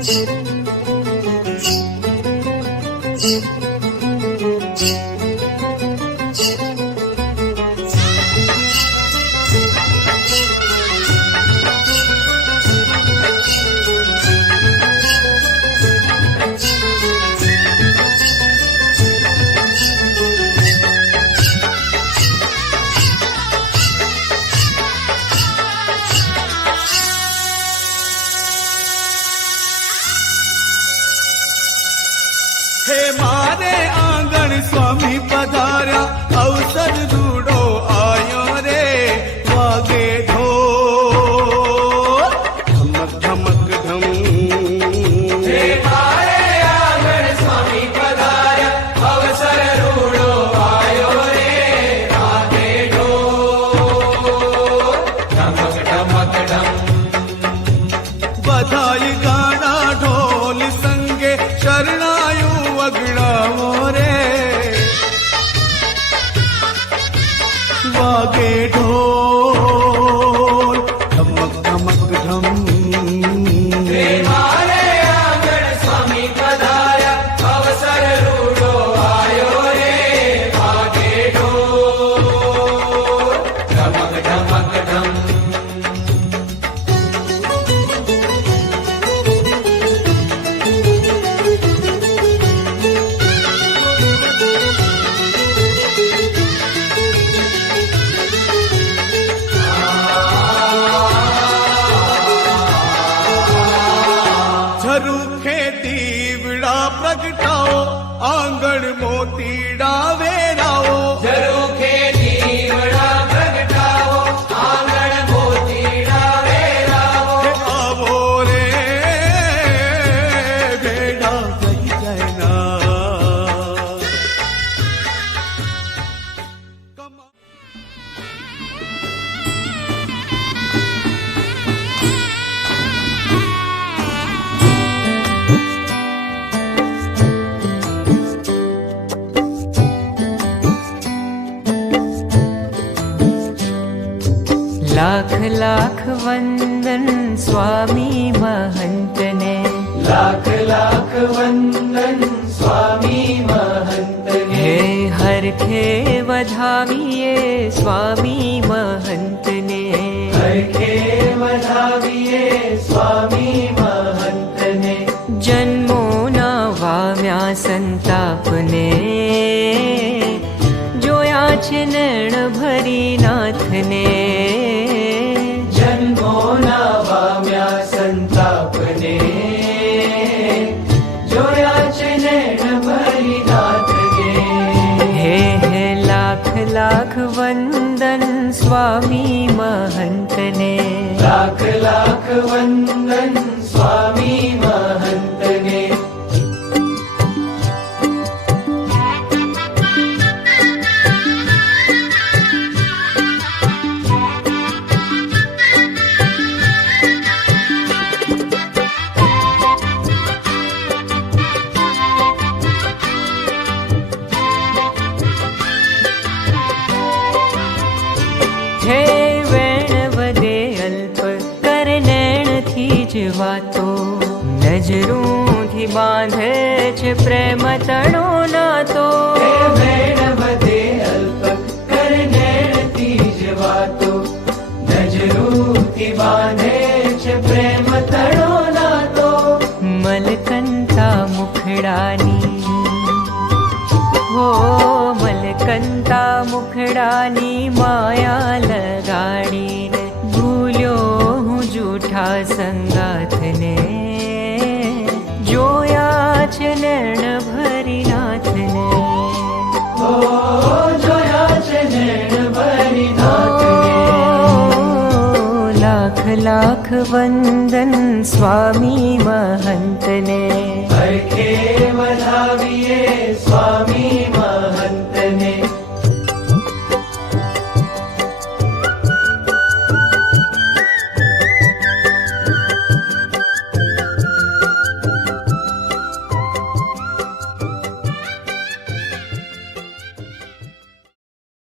हे मारे आंगण स्वामी पधार्या, अवसर रूडो आयो रे, वागे ढोल धमक धमक धम। हे मारे आंगण स्वामी पधार्या, अवसर रूडो आयो रे, वागे ढोल धमक धमक धम। बधाई गाना ढोल संगे शरणायु वगड़ावो रे, वागे ढोल धमक धमक धम। हे मारे आंगण स्वामी पधार्या, अवसर रूडो आयो रे, वागे ढोल धमक धमक धम। झरूखे दीवड़ा प्रगटाओ, आंगण मोतीड़ा वेराओ। झरूखे दीवड़ा प्रगटाओ, आंगण मोतीड़ा वेराओ। हे आवो रे बेड़ा गई जाना। लाख लाख वंदन स्वामी महंत ने, लाख लाख वंदन स्वामी महंत ने। हे हरखे वधाविए स्वामी महंत ने, हरखे वधाविए स्वामी महंत ने। जन्मो ना वाम्या संताप ने, जोया छे नैण भरी नाथ ने। जन्मो ना वाम्या संताप ने, जोया छे नैण भरी नाथ ने। हे लाख लाख वंदन स्वामी महंत ने, लाख लाख वंदन स्वामी महंत ने। हे वेण वदे अल्प कर नैण थी ज वातो, नजरूं थी बांधे छे प्रेम तणो नातो। हे वेण वदे अल्प कर नैण थी ज वातो, नजरूं थी बांधे छे प्रेम तणो नातो। मलकंता मुखड़ानी हो, मलकंता मुखड़ानी माया लगाड़ी ने, भूल्यो हूँ जूठा संगाथ ने। जोया छे नैण भरी नाथ ने, ओ जोया छे नैण भरी नाथ ने। लाख लाख वंदन स्वामी महंत ने, हरखे